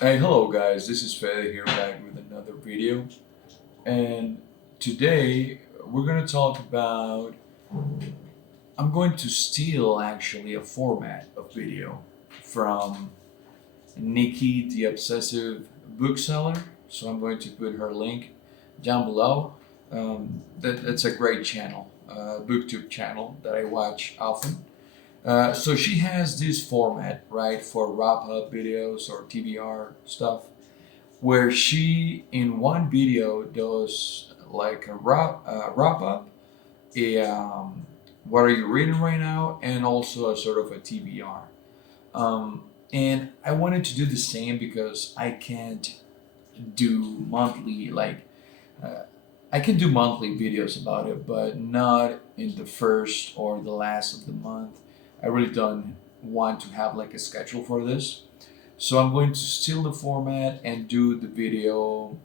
Hey, hello guys, this is Fede here back with another video. And today we're going to talk about. I'm going to steal actually a format of video from Nikki, the obsessive bookseller. So I'm going to put her link down below. That's a great channel, booktube channel that I watch often. So she has this format, right, for wrap up videos or TBR stuff where she in one video does like a wrap up, a what are you reading right now, and also a sort of a TBR. And I wanted to do the same because I can't do monthly uh, I can do monthly videos about it, but not in the first or the last of the month. I really don't want to have like a schedule for this. So I'm going to steal the format and do the video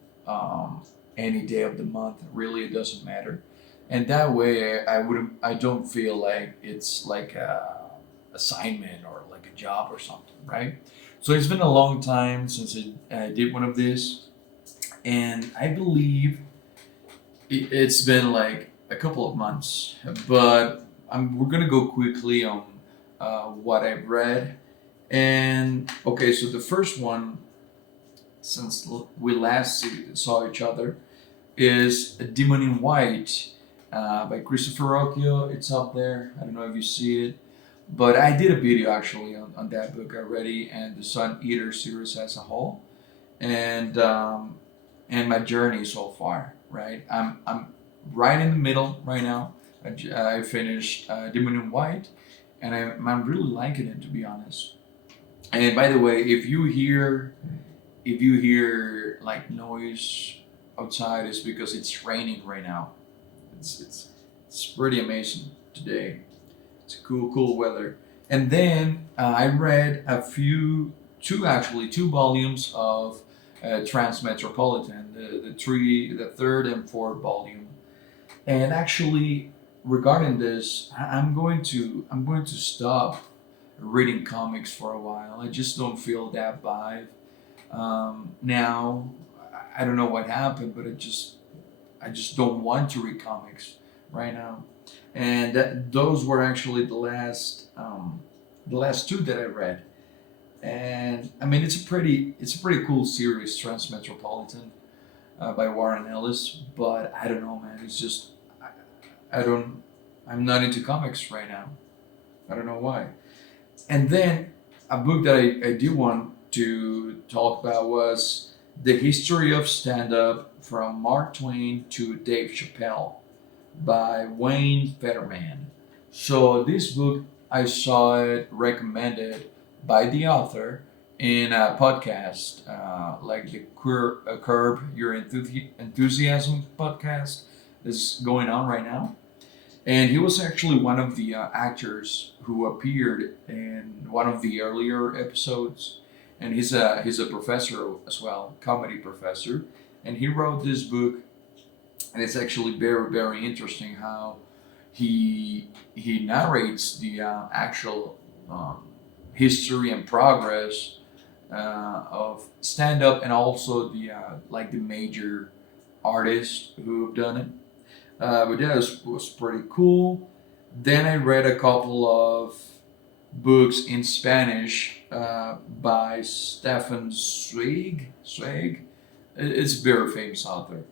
any day of the month. Really, it doesn't matter, and that way I don't feel like it's like a assignment or like a job or something, right? So it's been a long time since I did one of these, and I believe it's been like a couple of months, but we're gonna go quickly on what I've read. And okay, so the first one, since we last saw each other, is A Demon in White by Christopher Rocchio. It's up there. I don't know if you see it, but I did a video actually on that book already, and the Sun Eater series as a whole, and and my journey so far. Right, I'm right in the middle right now. I finished Demon in White, and I'm really liking it, to be honest. And by the way, if you hear like noise outside, it's because it's raining right now. It's pretty amazing today. It's cool weather. And then I read two volumes of Transmetropolitan, the third and fourth volume. And actually, regarding this, I'm going to stop reading comics for a while. I just don't feel that vibe now. I don't know what happened, but I just don't want to read comics right now. And those were actually the last two that I read. And I mean, it's a pretty cool series, Transmetropolitan, by Warren Ellis. But I don't know, man. It's just I don't. I'm not into comics right now. I don't know why. And then a book that I do want to talk about was The History of Stand Up from Mark Twain to Dave Chappelle by Wayne Fetterman. So, this book, I saw it recommended by the author in a podcast, like the Curb Your Enthusiasm podcast is going on right now. And he was actually one of the actors who appeared in one of the earlier episodes. And he's a professor as well, comedy professor. And he wrote this book, and it's actually very interesting how he narrates the actual history and progress of stand up, and also the like the major artists who have done it. But yeah, it was pretty cool. Then I read a couple of books in Spanish by Stefan Zweig. Zweig. It's a very famous author.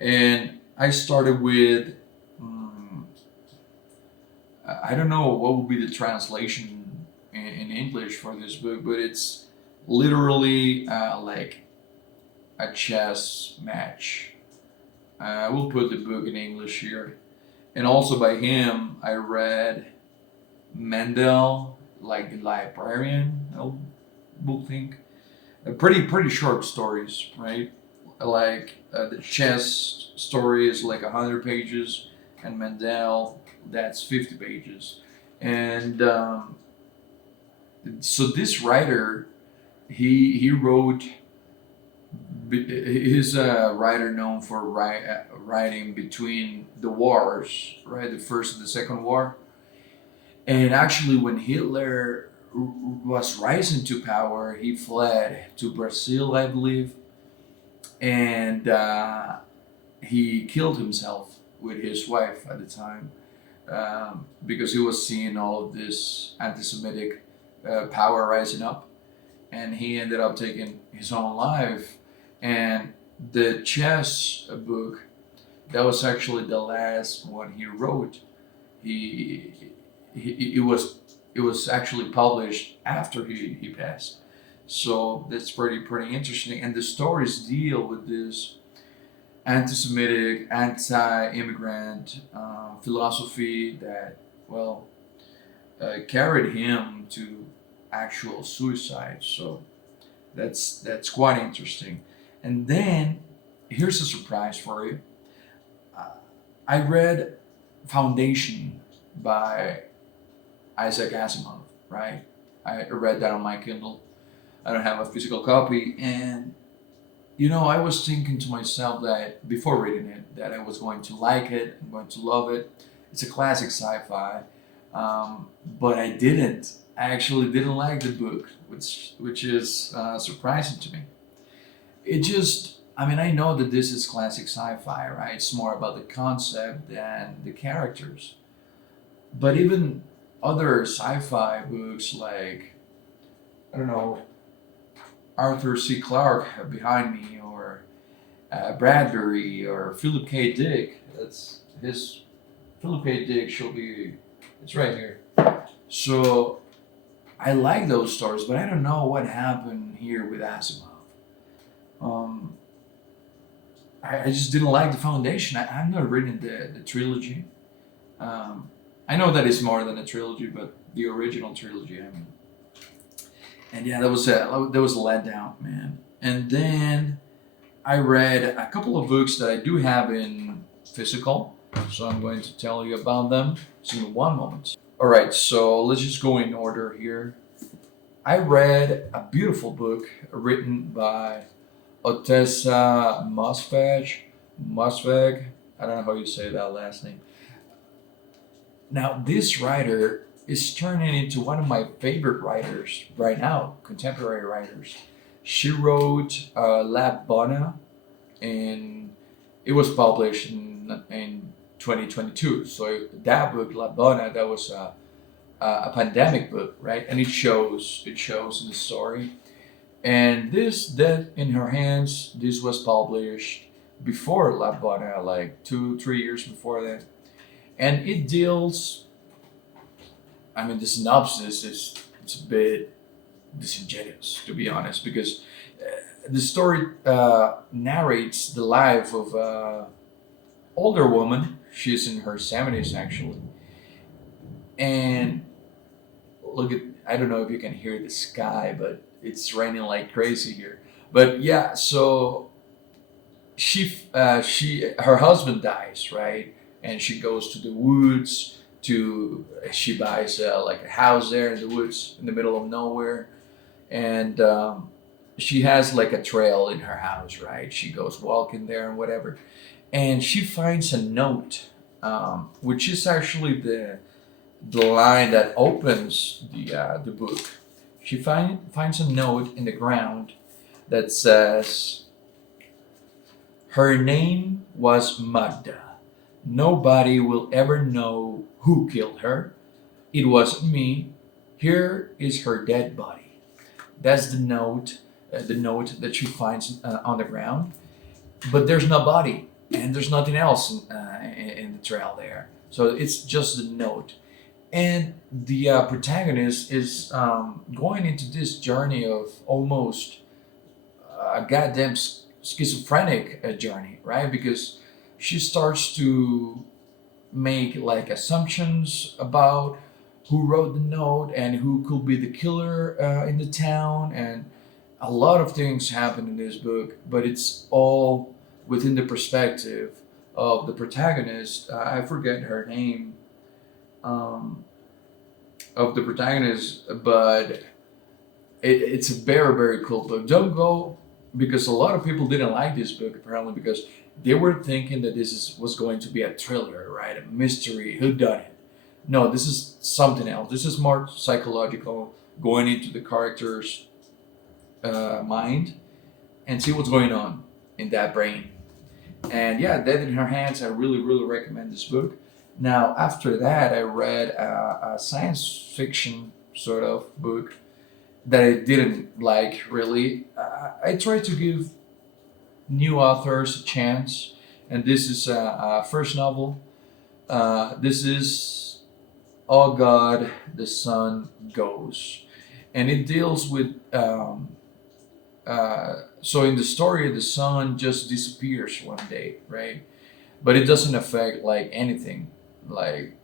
And I started with, um, I don't know what would be the translation in English for this book, but it's literally like a chess match. I will put the book in English here. And also by him, I read Mendel, like the librarian, I will think. Pretty short stories, right? Like the chess story is like 100 pages, and Mendel, that's 50 pages. And so this writer, he wrote. He's a writer known for writing between the wars, right? The first and the second war. And actually, when Hitler was rising to power. He fled to Brazil, I believe, and he killed himself with his wife at the time, because he was seeing all of this anti-Semitic power rising up, and he ended up taking his own life. And the chess book, that was actually the last one he wrote. He, it was actually published after he passed. So that's pretty interesting. And the stories deal with this anti-Semitic, anti-immigrant philosophy that, well, carried him to actual suicide. So that's quite interesting. And then here's a surprise for you. Uh, I read Foundation by Isaac Asimov. Right? I read that on my Kindle. I don't have a physical copy, and I was thinking to myself that before reading it, that I was going to like it, I'm going to love it. It's a classic sci-fi, but I didn't. I actually didn't like the book, which is surprising to me. It just, I mean, I know that this is classic sci-fi, right? It's more about the concept than the characters. But even other sci-fi books like, I don't know, Arthur C. Clarke behind me, or Bradbury, or Philip K. Dick. That's his. Philip K. Dick should be. It's right here. So I like those stories, but I don't know what happened here with Asimov. Um, I just didn't like the foundation. I've not reading the trilogy. Um, I know that it's more than a trilogy, but the original trilogy, I mean. And yeah, that was a letdown, man. And then I read a couple of books that I do have in physical, so I'm going to tell you about them. So in one moment. All right, so let's just go in order here. I read a beautiful book written by Otessa Mosfeg. I don't know how you say that last name. Now, this writer is turning into one of my favorite writers right now, contemporary writers. She wrote La Bona, and it was published in 2022. So that book, La Bona, that was a pandemic book, right? And it shows in the story. And this Death in Her Hands, this was published before La Bona, like 2 3 years before that. And it deals, I mean, the synopsis is it's a bit disingenuous, to be honest, because the story narrates the life of an older woman. She's in her 70s, actually. And look at, I don't know if you can hear the sky, but it's raining like crazy here. But yeah, so her husband dies, right? And she goes to the woods to she buys like a house there in the woods in the middle of nowhere, and she has like a trail in her house, right? She goes walking there and whatever, and she finds a note, which is actually the line that opens the book. She finds a note in the ground that says, "Her name was Magda. Nobody will ever know who killed her. It was me. Here is her dead body." That's the note that she finds on the ground. But there's no body, and there's nothing else in the trail there. So it's just the note. And the protagonist is going into this journey of almost a goddamn schizophrenic journey, right? Because she starts to make like assumptions about who wrote the note and who could be the killer in the town, and a lot of things happen in this book, but it's all within the perspective of the protagonist. I forget her name, um, of the protagonist, but it's a very very cool book. Don't go, because a lot of people didn't like this book apparently, because they were thinking that was going to be a thriller, right? A mystery, who done it. No, this is something else. This is more psychological, going into the character's mind and see what's going on in that brain. And yeah, Dead in Her Hands, I really, really recommend this book. Now, after that, I read a science fiction sort of book that I didn't like really. I try to give new authors a chance, and this is a first novel. This is Oh God, the Sun Goes, and it deals with. So in the story, the sun just disappears one day, right? But it doesn't affect like anything. Like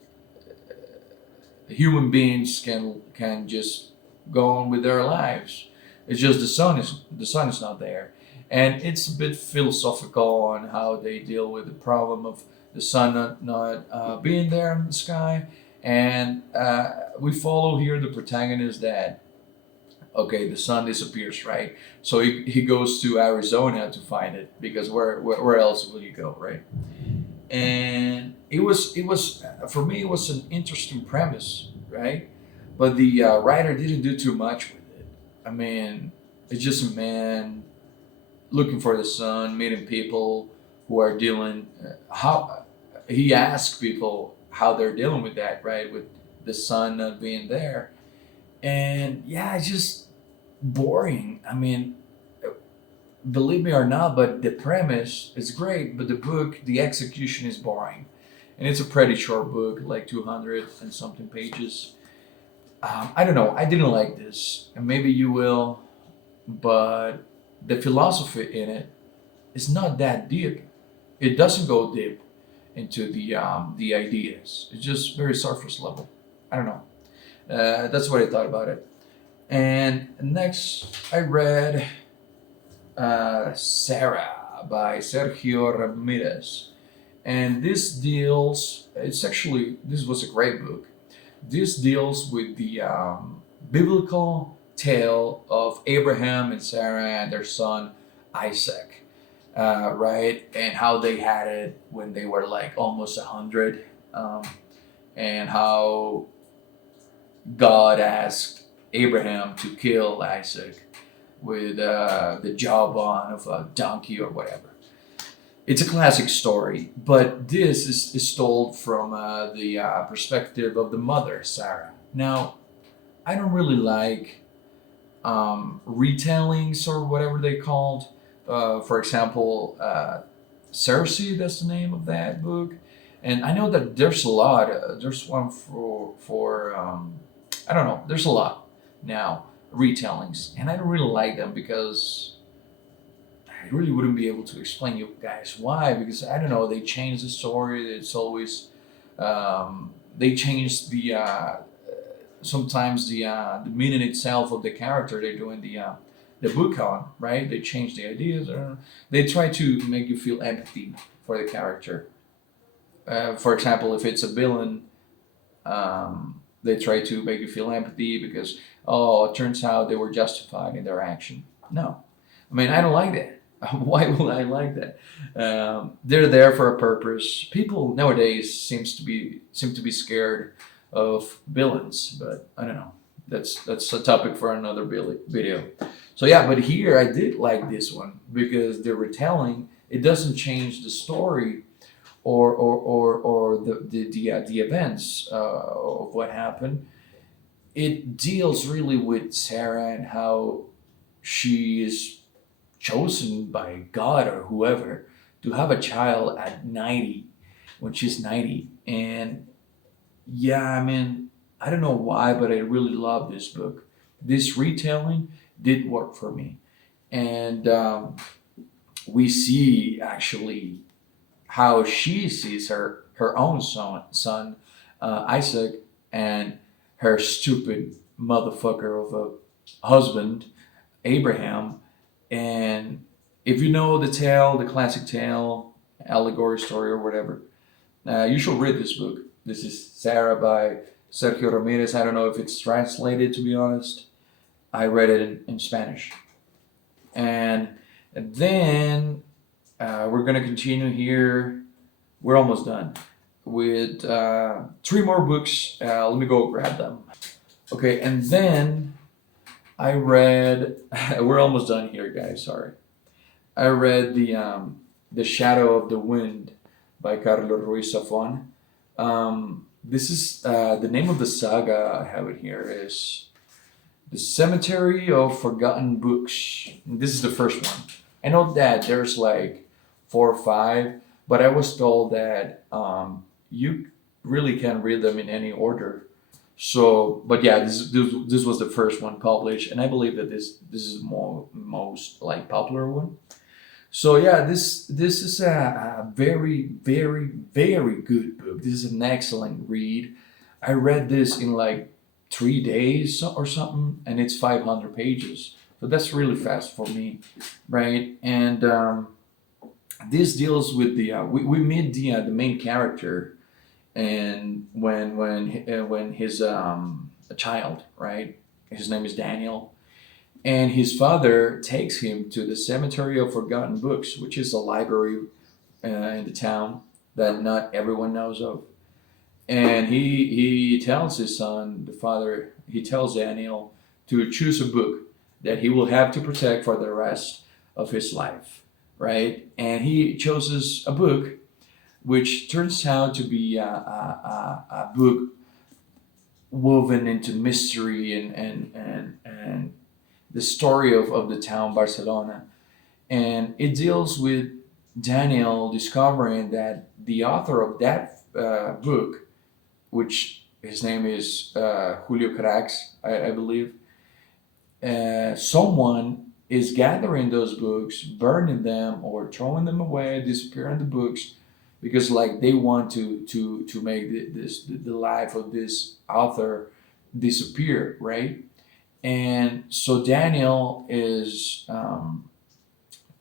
human beings can just go on with their lives. It's just the sun is not there, and it's a bit philosophical on how they deal with the problem of the sun not being there in the sky, and we follow here the protagonist that okay, the sun disappears, right? So he goes to Arizona to find it because where else will you go, right? And it was for me it was an interesting premise, right? But the writer didn't do too much with it. I mean, it's just a man looking for the sun, meeting people who are dealing. How he asks people how they're dealing with that, right? With the sun not being there, and yeah, it's just boring. I mean, believe me or not, but the premise is great, but the book, the execution is boring. And it's a pretty short book, like 200 and something pages. I don't know, I didn't like this, and maybe you will, but the philosophy in it is not that deep. It doesn't go deep into the ideas. It's just very surface level. I don't know. That's what I thought about it. And next, I read Sarah by Sergio Ramirez. And this was a great book. This deals with the biblical tale of Abraham and Sarah and their son Isaac, right? And how they had it when they were like almost 100, and how God asked Abraham to kill Isaac with the jawbone of a donkey or whatever. It's a classic story, but this is told from the perspective of the mother, Sarah. Now, I don't really like retellings or whatever they called. For example, Cersei, that's the name of that book. And I know that there's a lot. There's one for I don't know. There's a lot now retellings, and I don't really like them because I really wouldn't be able to explain you guys why. Because I don't know. They change the story. It's always they change sometimes the meaning itself of the character they're doing the book on, right? They change the ideas. Or they try to make you feel empathy for the character. For example, if it's a villain, they try to make you feel empathy because oh, it turns out they were justified in their action. No, I mean I don't like that. Why would I like that? They're there for a purpose. People nowadays seem to be scared of villains, but I don't know. That's a topic for another video. So yeah, but here I did like this one because the retelling it doesn't change the story or the events of what happened. It deals really with Sarah and how she is chosen by God or whoever to have a child at 90 when she's 90. And yeah, I mean, I don't know why, but I really love this book. This retelling did work for me. And we see actually how she sees her own son Isaac, and her stupid motherfucker of a husband Abraham. And if you know the tale, the classic tale, allegory story or whatever, you should read this book. This is Sarah by Sergio Ramirez. I don't know if it's translated, to be honest. I read it in Spanish. And then we're going to continue here. We're almost done with three more books. Let me go grab them. Okay, and then I read. We're almost done here, guys. Sorry. I read the Shadow of the Wind by Carlos Ruiz Zafón. This is the name of the saga. I have it here is the Cemetery of Forgotten Books. This is the first one. I know that there's like four or five, but I was told that you really can read them in any order. So, but yeah, this was the first one published, and I believe that this is the most like popular one. So yeah, this is a very very good book. This is an excellent read. I read this in like 3 days or something, and it's 500 pages. So that's really fast for me, right? And this deals with we meet the main character, and when he's a child, right? His name is Daniel, and his father takes him to the Cemetery of Forgotten Books, which is a library in the town that not everyone knows of. And he tells his son, the father, he tells Daniel to choose a book that he will have to protect for the rest of his life, right? And he chooses a book which turns out to be a book woven into mystery and the story of the town Barcelona. And it deals with Daniel discovering that the author of that book, which his name is Julio Carax, I believe, someone is gathering those books, burning them, or throwing them away, disappearing the books, because like they want to make the life of this author disappear, right? And so Daniel is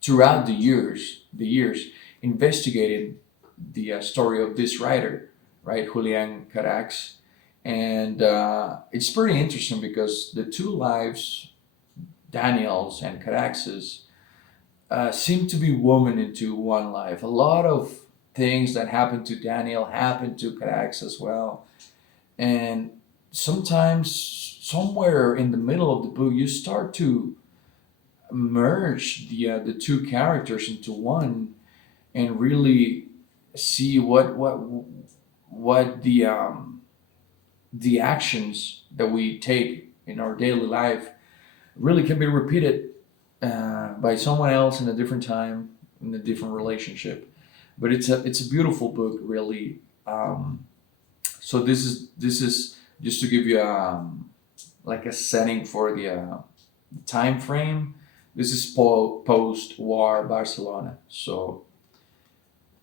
throughout the years investigating the story of this writer, right, Julian Carax, and it's pretty interesting because the two lives, Daniel's and Carax's, seem to be woven into one life. A lot of things that happened to Daniel happened to Carax as well, and sometimes somewhere in the middle of the book you start to merge the two characters into one and really see what the actions that we take in our daily life really can be repeated by someone else in a different time in a different relationship. But it's a beautiful book, really. So this is just to give you like a setting for the time frame. This is post-war Barcelona. So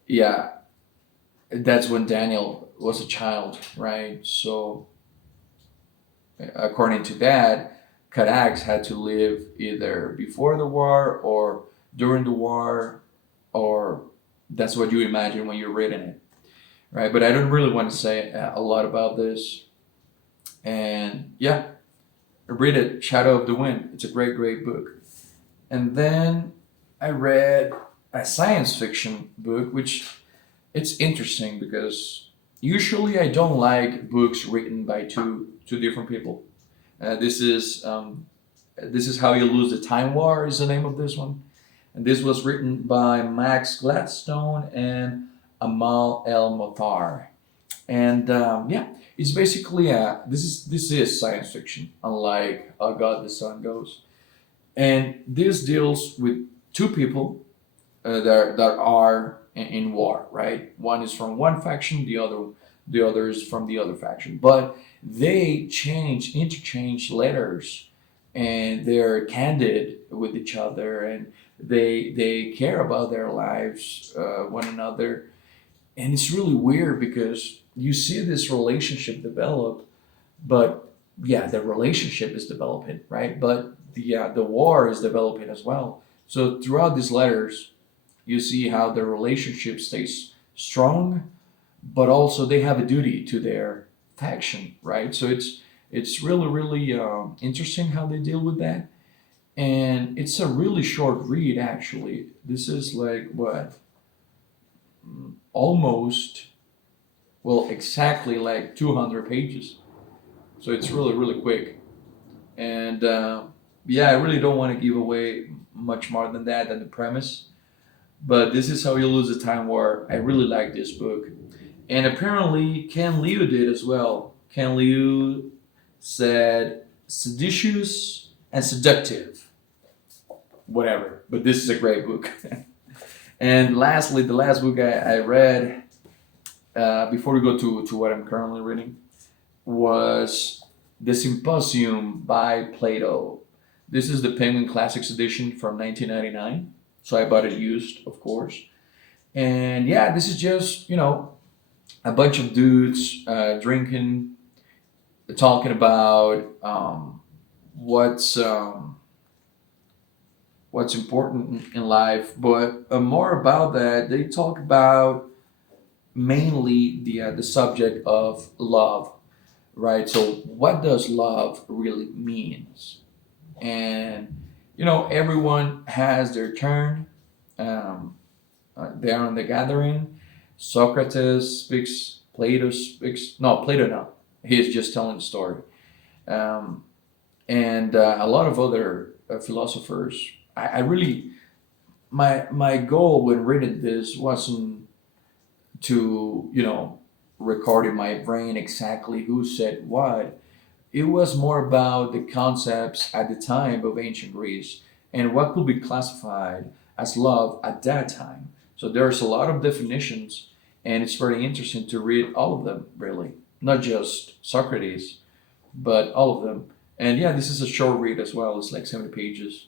yeah, that's when Daniel was a child, right? So according to that, Carax had to live either before the war or during the war, or that's what you imagine when you're reading it, right? But I don't really want to say a lot about this. And yeah, read it, Shadow of the Wind. It's a great book. And then I read a science fiction book, which it's interesting because usually I don't like books written by two different people. This is How You Lose the Time War is the name of this one, and this was written by Max Gladstone and Amal El Mothar. And yeah, it's basically this is science fiction, unlike A God the Sun Goes, and this deals with two people that are in war, right? One is from one faction, the other is from the other faction. But they interchange letters, and they're candid with each other, and they care about their lives, one another, and it's really weird because you see this relationship develop, but yeah, the relationship is developing, right? But the war is developing as well. So throughout these letters you see how the relationship stays strong, but also they have a duty to their faction, right? So it's really interesting how they deal with that, and it's a really short read actually. This is like what, almost, well, exactly like 200 pages. So it's really quick. And yeah, I really don't want to give away much more than that, than the premise. But this is how you lose the time war. I really like this book. And apparently, Ken Liu did as well. Ken Liu said seditious and seductive, whatever. But this is a great book. And lastly, the last book I read before we go to what I'm currently reading was The Symposium by Plato. This is the Penguin Classics edition from 1999. So I bought it used, of course. And yeah, this is just, a bunch of dudes drinking, talking about what's what's important in life. But more about that, they talk about mainly the subject of love, right? So what does love really means? And everyone has their turn. Um, there on the gathering, Socrates speaks, Plato speaks. No, Plato no. He is just telling the story. Um, and a lot of other philosophers. I really my goal when reading this wasn't to record in my brain exactly who said what. It was more about the concepts at the time of ancient Greece and what could be classified as love at that time. So there's a lot of definitions, and it's very interesting to read all of them, really. Not just Socrates, but all of them. And yeah, this is a short read as well. It's like 70 pages,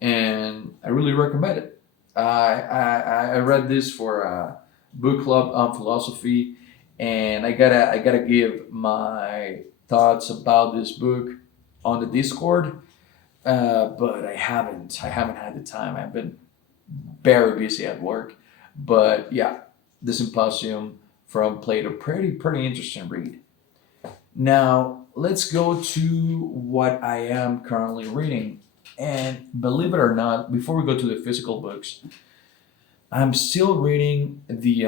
and I really recommend it. I read this for a book club on philosophy, and I gotta give my thoughts about this book on the Discord. But I haven't had the time. I've been very busy at work. But yeah, the Symposium from Plato, pretty interesting read. Now let's go to what I am currently reading. And believe it or not, before we go to the physical books, I'm still reading the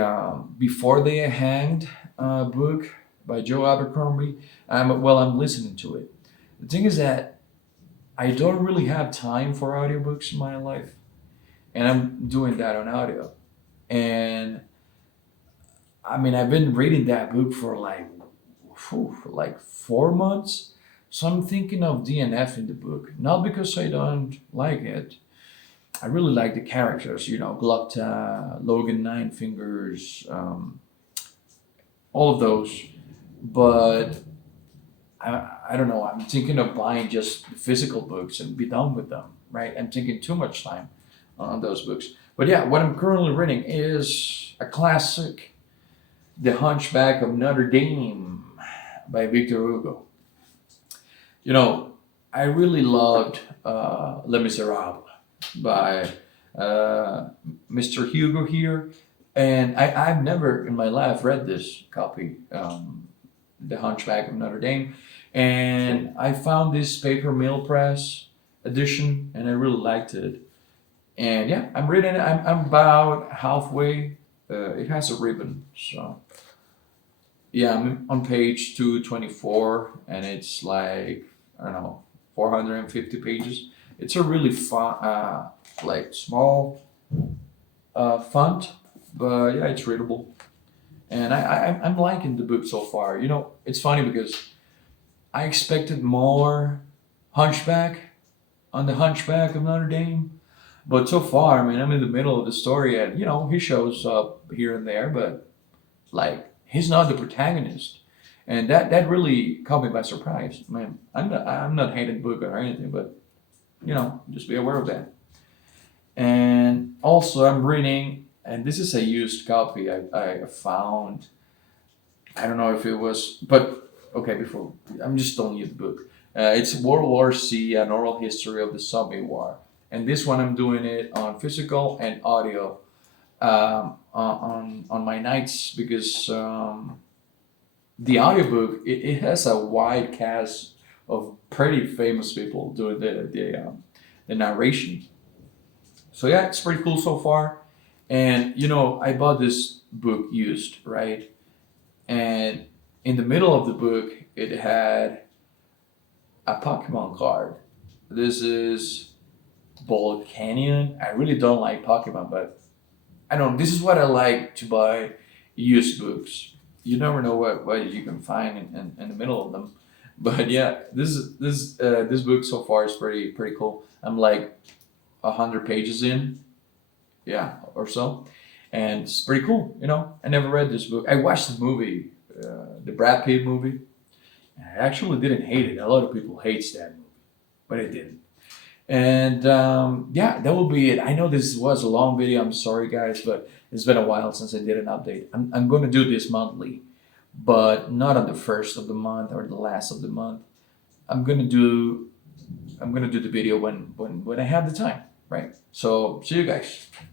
Before They Hanged book by Joe Abercrombie. I'm listening to it. The thing is that I don't really have time for audiobooks in my life, and I'm doing that on audio. And I mean, I've been reading that book for like 4 months. So I'm thinking of DNF in the book, not because I don't like it. I really like the characters, Glukta, Logan Nine Fingers, all of those. But I don't know. I'm thinking of buying just the physical books and be done with them, right? I'm taking too much time on those books. But yeah, what I'm currently reading is a classic, The Hunchback of Notre Dame by Victor Hugo. You know, I really loved Les Miserables by uh, Mr. Hugo here. And I've never in my life read this copy, The Hunchback of Notre Dame. And I found this paper mill press edition and I really liked it. And yeah, I'm reading it. I'm about halfway. It has a ribbon. So yeah, I'm on page 224 and it's like, I don't know, 450 pages. It's a really fun, like small font, but yeah, it's readable. And I'm liking the book so far. It's funny because I expected more Hunchback on the Hunchback of Notre Dame. But so far, I mean, I'm in the middle of the story and, he shows up here and there, but like, he's not the protagonist. And that really caught me by surprise. Man, I'm not hating the book or anything, but, just be aware of that. And also, I'm reading, and this is a used copy I found. I don't know if it was, but okay, before, I'm just telling you the book. It's World War C, an oral history of the Soviet War. And this one, I'm doing it on physical and audio on my nights because the audiobook, it has a wide cast of pretty famous people doing the narration. So yeah, it's pretty cool so far. And I bought this book used, right? And in the middle of the book, it had a Pokemon card. This is Bold Canyon. I really don't like Pokemon, but I don't. This is what I like to buy used books. You never know what you can find in the middle of them. But yeah, this book so far is pretty cool. I'm like 100 pages in, yeah, or so, and it's pretty cool. I never read this book. I watched the movie, the Brad Pitt movie. I actually didn't hate it. A lot of people hates that movie, but I didn't. And yeah, that will be it. I know this was a long video. I'm sorry, guys, but it's been a while since I did an update. I'm going to do this monthly, but not on the first of the month or the last of the month. I'm gonna do I'm gonna do the video when I have the time, right? So see you guys.